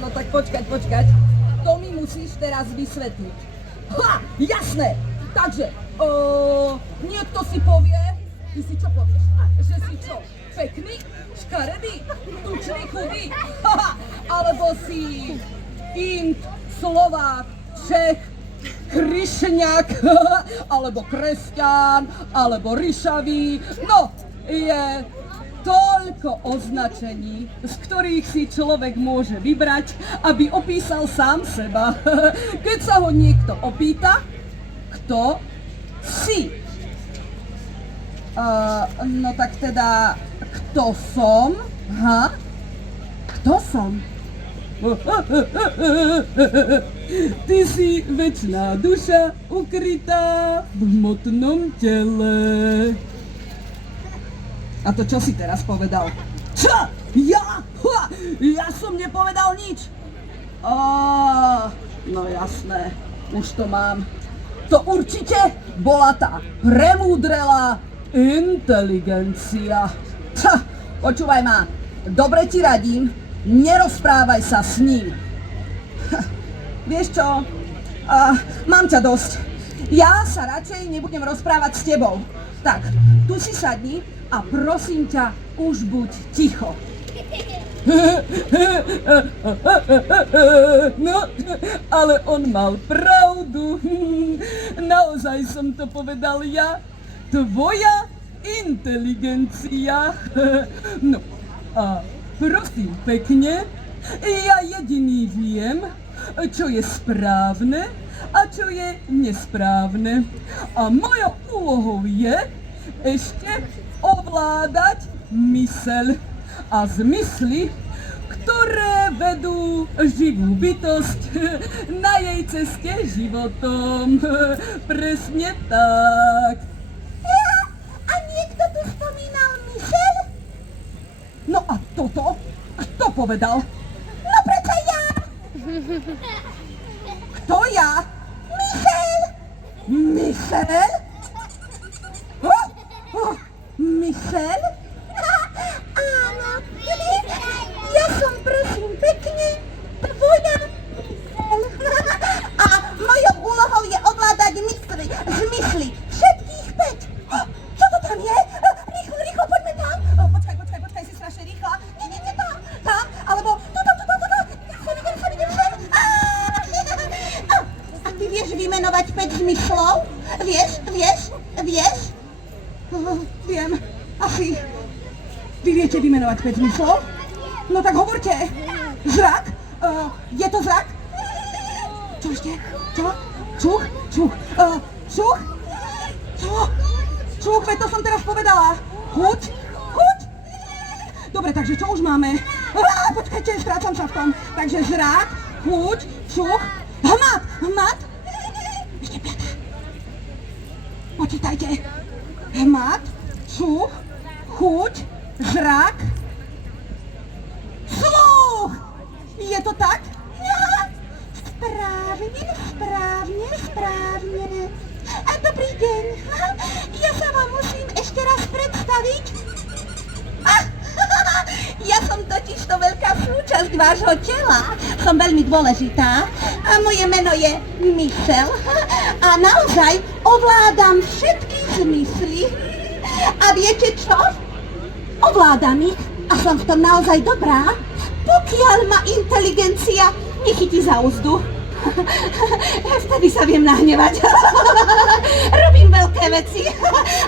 No tak počkať. To mi musíš teraz vysvetliť. Ha, jasné. Takže, niekto si povie, ty si čo povieš? Že si čo? Pekný? Škaredý? Tučný? Chudý? Alebo si Int, Slovák, Čech, Kryšňák, alebo kresťan, alebo ryšavý. No, je toľko označení, z ktorých si človek môže vybrať, aby opísal sám seba. Keď sa ho niekto opýta, kto si? No tak teda, kto som? Kto som? Ty si večná duša ukrytá v hmotnom tele. A to čo si teraz povedal? Čo? Ja? Ja som nepovedal nič. No jasné, už to mám. To určite bola tá premúdrelá inteligencia. Počúvaj ma, dobre ti radím, nerozprávaj sa s ním. Vieš čo, mám ťa dosť. Ja sa radšej nebudem rozprávať s tebou. Tak, tu si sadni a prosím ťa, už buď ticho. No, ale on mal pravdu. Naozaj som to povedal ja. Tvoja inteligencia. No, a prosím pekne, ja jediný viem, čo je správne a čo je nesprávne. A mojou úlohou je ešte ovládať myseľ a zmysly, ktoré vedú živú bytosť na jej ceste životom. Presne tak. A niekto tu spomínal myseľ? No a toto? Kto povedal? No preto ja! Kto ja? Myseľ! Myseľ? Myseľ? Áno, ja som prosím pekne tvoja myseľ. A mojou úlohou je ovládať zmysly všetkých 5. Čo to tam je? Rýchlo, poďme tam. Počkaj, si strašne rýchla. Nie, tam, alebo tu. Ja sa vidím všem. A ty vieš vymenovať 5 zmyslov? Vieš? Viem, asi. Vy viete vymenovať 5 zmyslov? No tak hovorte. Zrak? Je to zrak? Čo ešte? Čo? Čuch? Čuch? Čuch, veď to som teraz povedala. Chuť? Dobre, takže čo už máme? Počkajte, strácam sa v tom. Takže zrak, chuť, čuch, hmat. Ešte 5. Počítajte. Hmat, čuch, chuť, zrak, sluch! Je to tak? Správne. Dobrý deň. Ja sa vám musím ešte raz predstaviť. Ja som totiž to veľká súčasť vášho tela. Som veľmi dôležitá. A moje meno je myseľ. A naozaj ovládam všetky zmysly. A viete čo? Ovládam ich a som v tom naozaj dobrá, pokiaľ ma inteligencia nechytí za úzdu. Vtedy sa viem nahnevať. Robím veľké veci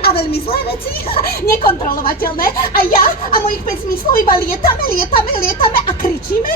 a veľmi zlé veci, nekontrolovateľné. A ja a mojich 5 zmyslov iba lietame a kričíme.